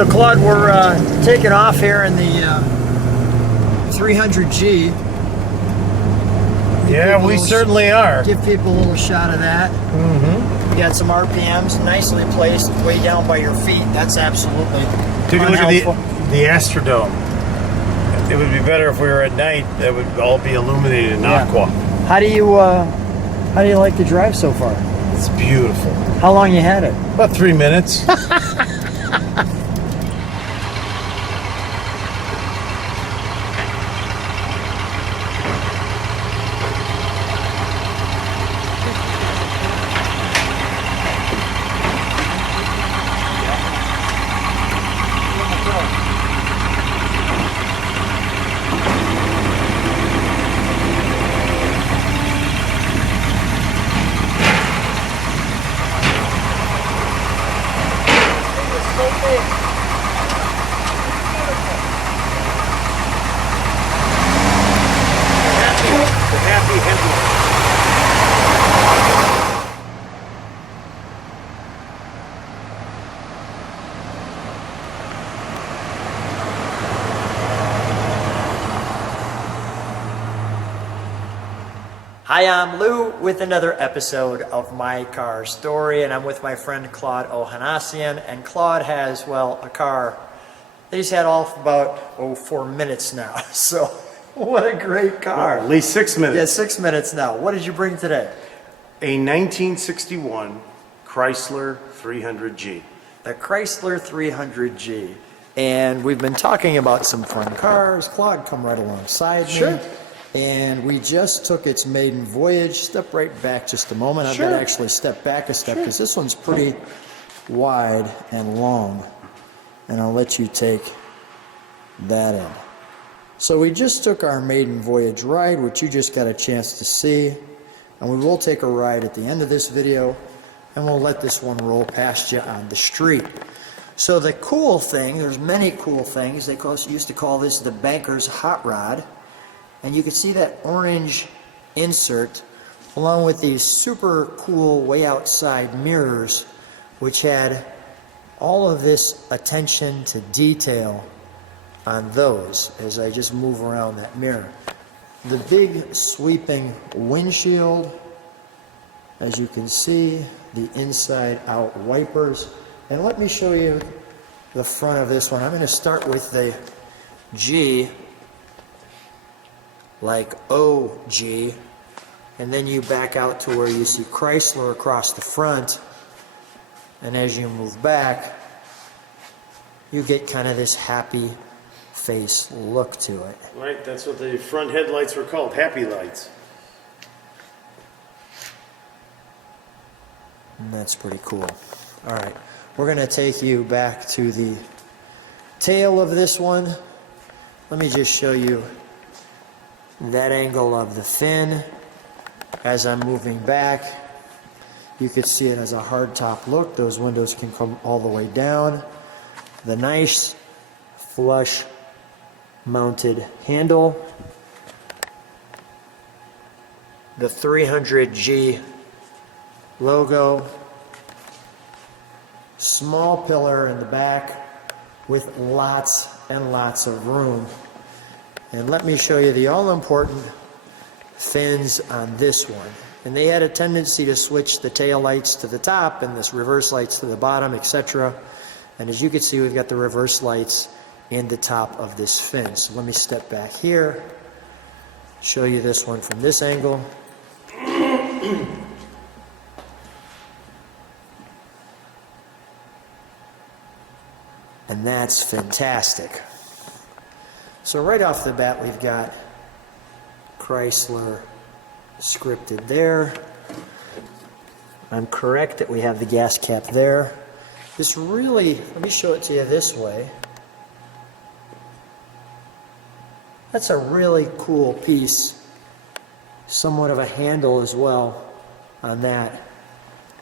So Claude, we're taking off here in the 300G. Yeah, we certainly are. Give people a little shot of that. Mm-hmm. You got some RPMs nicely placed way down by your feet. That's absolutely Take a look at the Astrodome. It would be better if we were at night. That would all be illuminated in aqua. How do you like the drive so far? It's beautiful. How long you had it? About 3 minutes. Hi, I'm Lou with another episode of My Car Story, and I'm with my friend Claude Ohanesian. And Claude has, well, a car that he's had all for about 4 minutes now. So, what a great car. Well, at least 6 minutes. Yeah, 6 minutes now. What did you bring today? A 1961 Chrysler 300G. The Chrysler 300G. And we've been talking about some fun cars. Claude, come right alongside me. Sure. And we just took its maiden voyage. Step right back just a moment. I've got to actually step back a step because this one's pretty wide and long. And I'll let you take that in. So we just took our maiden voyage ride, which you just got a chance to see. And we will take a ride at the end of this video, and we'll let this one roll past you on the street. So the cool thing, there's many cool things. They used to call this the banker's hot rod. And you can see that orange insert along with these super cool way outside mirrors, which had all of this attention to detail on those as I just move around that mirror. The big sweeping windshield, as you can see, the inside out wipers. And let me show you the front of this one. I'm going to start with the G, like OG, and then you back out to where you see Chrysler across the front, and as you move back, you get kind of this happy face look to it. Right, that's what the front headlights were called, happy lights. And that's pretty cool. All right, we're going to take you back to the tail of this one. Let me just show you that angle of the fin as I'm moving back. You could see it as a hardtop look. Those windows can come all the way down. The nice flush mounted handle. The 300G logo. Small pillar in the back with lots and lots of room. And let me show you the all-important fins on this one. And they had a tendency to switch the tail lights to the top and this reverse lights to the bottom, etc. And as you can see, we've got the reverse lights in the top of this fin. So let me step back here, show you this one from this angle. And that's fantastic. So right off the bat, we've got Chrysler scripted there. I'm correct that we have the gas cap there. This really, let me show it to you this way. That's a really cool piece. Somewhat of a handle as well on that.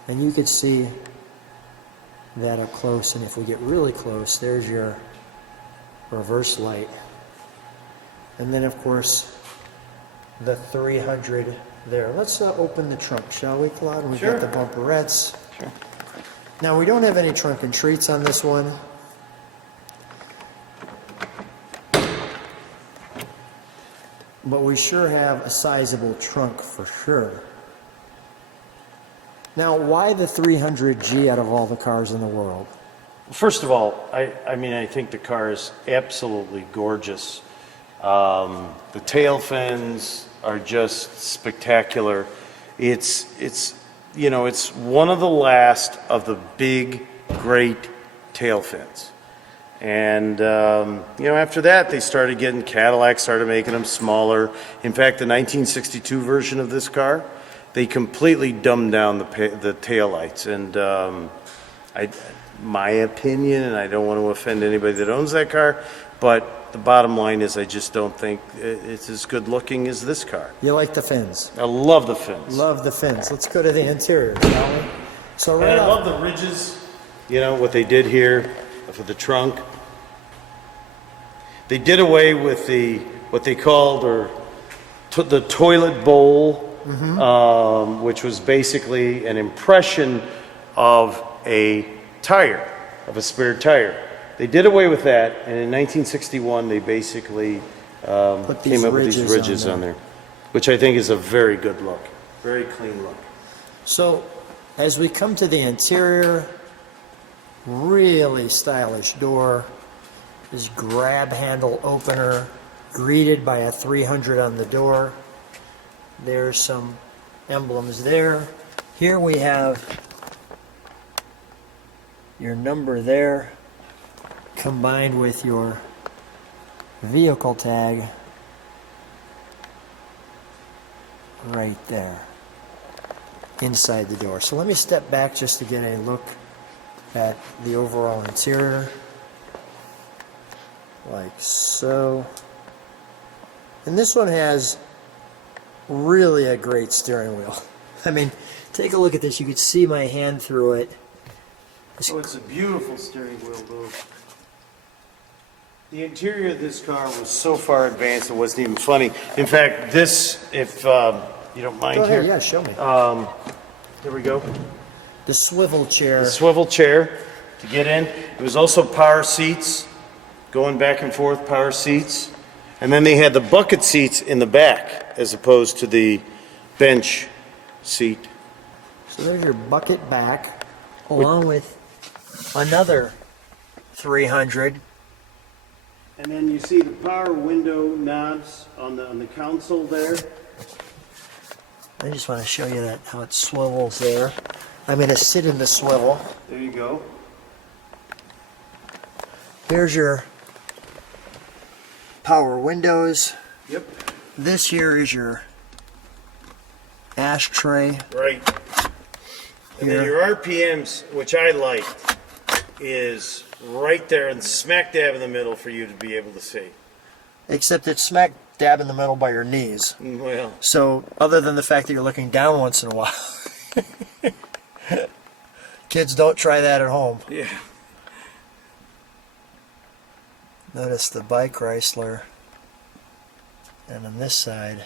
And you can see that up close. And if we get really close, there's your reverse light. And then, of course, the 300 there. Let's open the trunk, shall we, Claude? We've got the bumperettes. Sure. Now, we don't have any trunk and treats on this one. but we sure have a sizable trunk for sure. Now, why the 300G out of all the cars in the world? First of all, I mean, I think the car is absolutely gorgeous. The tail fins are just spectacular. It's you know, it's one of the last of the big, great tail fins. And, you know, after that, they started getting, Cadillac started making them smaller. In fact, the 1962 version of this car, they completely dumbed down the taillights. And my opinion, and I don't want to offend anybody that owns that car, but the bottom line is I just don't think it's as good looking as this car. You like the fins? I love the fins. Love the fins. Let's go to the interior, shall we? So And I love the ridges, you know, what they did here for the trunk. They did away with what they called the toilet bowl, which was basically an impression of a tire, of a spare tire. They did away with that, and in 1961 they basically came up with these ridges on there, which I think is a very good look, very clean look. So, as we come to the interior, really stylish door. This grab handle opener, greeted by a 300 on the door. There's some emblems there. Here we have your number there, combined with your vehicle tag right there inside the door. So let me step back just to get a look at the overall interior, like so. And this one has really a great steering wheel. I mean, take a look at this. You could see my hand through it. Oh, it's a beautiful steering wheel, Lou. The interior of this car was so far advanced it wasn't even funny. In fact, this, if you don't mind, Go ahead, here. yeah, show me. Here we go. The swivel chair. The swivel chair to get in. It was also power seats, going back and forth, power seats. And then they had the bucket seats in the back as opposed to the bench seat. So there's your bucket back, along with another 300. And then you see the power window knobs on the console there. I just want to show you that how it swivels there. I'm going to sit in the swivel. There you go. Here's your power windows. Yep. This here is your ashtray. Right. And then your RPMs, which I like, is right there and smack dab in the middle for you to be able to see. Except it's smack dab in the middle by your knees. Well. So, other than the fact that you're looking down once in a while, kids, don't try that at home. Yeah. Notice the bike Chrysler. And on this side,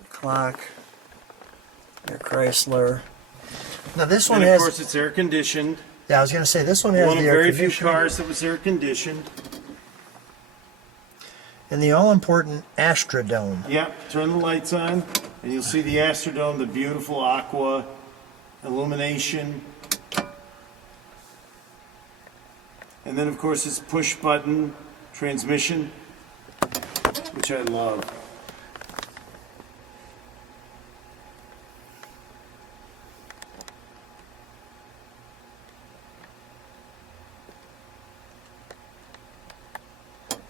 the clock, your Chrysler. Now this one And of has, course, it's air conditioned. yeah, I was going to say, this one has One of the air very few conditioning cars that was air conditioned. and the all-important Astrodome. Yep. Turn the lights on, and you'll see the Astrodome, the beautiful aqua illumination. And then, of course, it's push button transmission, which I love.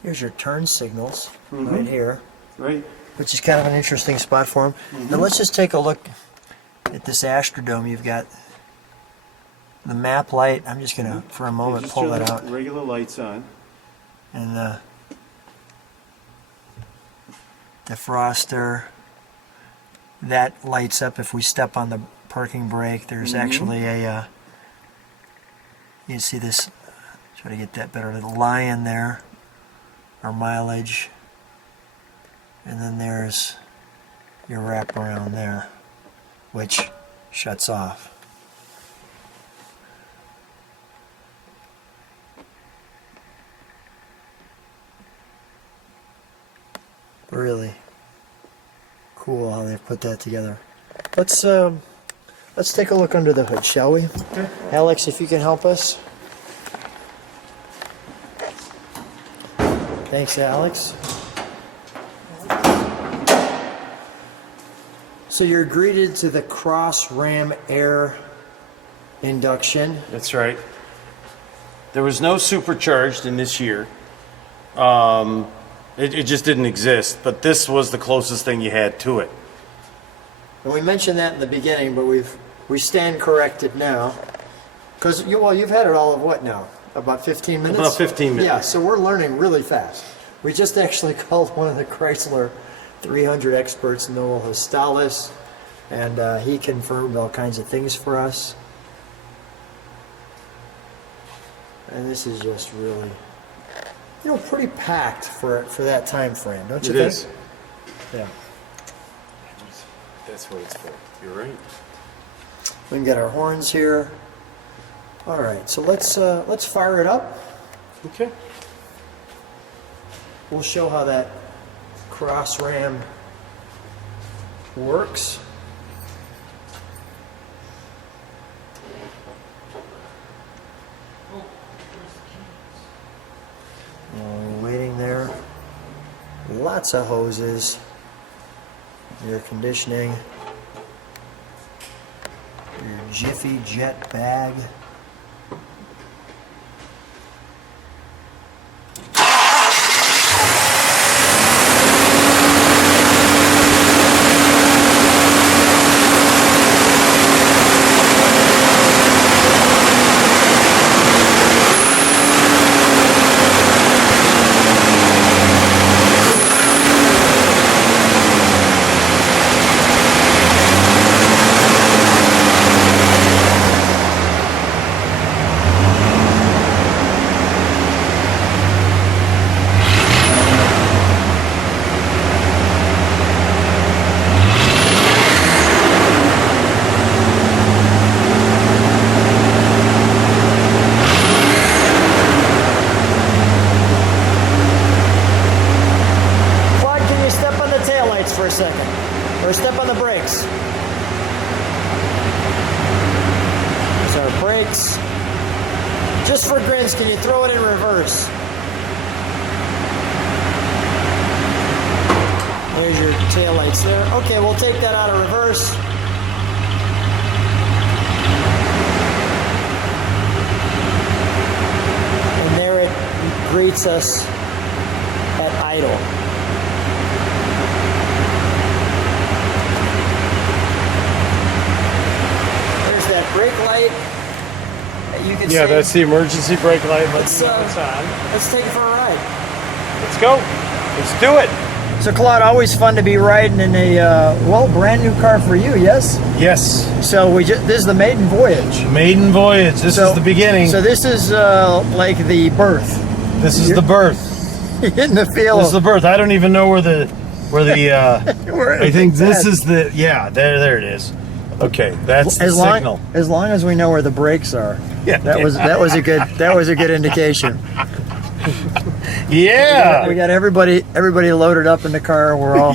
Here's your turn signals right here, Right. which is kind of an interesting spot for them. Now let's just take a look at this Astrodome. You've got the map light. I'm just going to, for a moment, Just pull turn that the out. regular lights on. And the defroster, that lights up if we step on the parking brake. There's actually a, you see this, try to get that better, the lion there, our mileage. And then there's your wraparound there. which shuts off. Really cool how they've put that together. Let's take a look under the hood, shall we? Okay. Alex, if you can help us. Thanks, Alex. So you're greeted to the Cross Ram Air induction. That's right. There was no supercharged in this year. It just didn't exist, but this was the closest thing you had to it. And we mentioned that in the beginning, but we stand corrected now. Because you've had it all of what now? About 15 minutes? About 15 minutes. Yeah, so we're learning really fast. We just actually called one of the Chrysler 300 experts, Noel Hostalis, and he confirmed all kinds of things for us. And this is just really, pretty packed for that time frame, don't you think? It is. Yeah. That's what it's for. You're right. We can get our horns here. All right, so let's fire it up. Okay. We'll show how that cross ram works. We're waiting there. Lots of hoses. Air conditioning. Your Jiffy Jet bag. For a second, or step on the brakes. There's our brakes. Just for grins, can you throw it in reverse? There's your taillights there. Okay, we'll take that out of reverse. And there it greets us at idle. Brake light. You can Yeah, see. that's the emergency brake light. Let's It's on. Let's take it for a ride. Let's go. Let's do it. So, Claude, always fun to be riding in a brand new car for you. Yes. Yes. So this is the maiden voyage. Maiden voyage. This is the beginning. So this is like the birth. This is the birth. You're getting the feel. This is the birth. I don't even know where the I think this is the there it is. Okay, that's the signal. As long as we know where the brakes are. Yeah. That was a good indication. Yeah. We got everybody loaded up in the car. We're all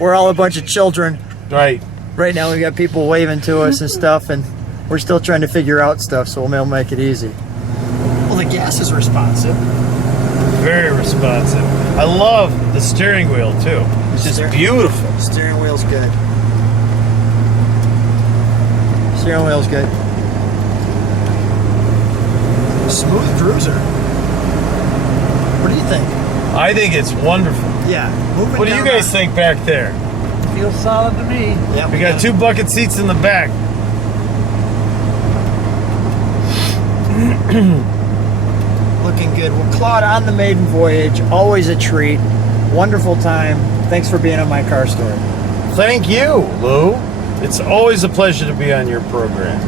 we're all a bunch of children. Right. Right now we got people waving to us and stuff, and we're still trying to figure out stuff, so we'll make it easy. Well, the gas is responsive. Very responsive. I love the steering wheel too. It's just beautiful. Steering wheel's good. Steering wheel's good. Smooth cruiser. What do you think? I think it's wonderful. Yeah. What do you guys think back there? Feels solid to me. Yeah. We got 2 bucket seats in the back. Looking good. Well, Claude, on the maiden voyage, always a treat. Wonderful time. Thanks for being on my car story. Thank you, Lou. It's always a pleasure to be on your program.